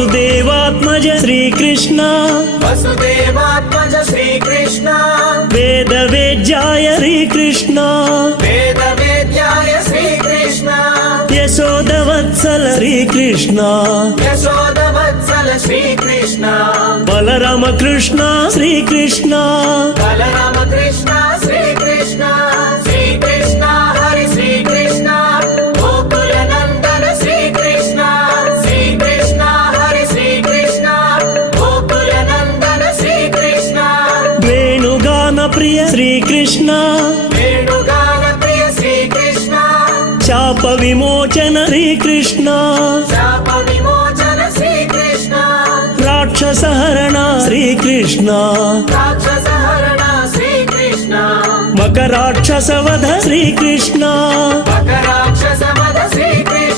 वसुदेवात्मज श्रीकृष्ण वसुदेवात्मज श्रीकृष्ण वेदवेद्याय श्रीकृष्ण वेदवेद्याय श्रीकृष्ण यशोदवत्सल श्रीकृष्ण यशोदवत्सल श्रीकृष्ण बलराम कृष्ण श्रीकृष्ण बलराम कृष्ण श्रीकृष्ण श्रीकृष्ण हरि श्रीकृष्ण गोकुल नंदन श्रीकृष्ण श्रीकृष्ण हरि श्रीकृष्ण गोकुल नंदन श्रीकृष्ण वेणुगान प्रिय श्रीकृष्ण वेणुगान प्रिय श्रीकृष्ण शाप विमोचन श्रीकृष्ण शाप विमोचन श्रीकृष्ण राक्षसहरण श्रीकृष्ण राक्षसहरण श्रीकृष्ण मकराक्षसवध श्रीकृष्ण मकराक्षसवध श्रीकृष्ण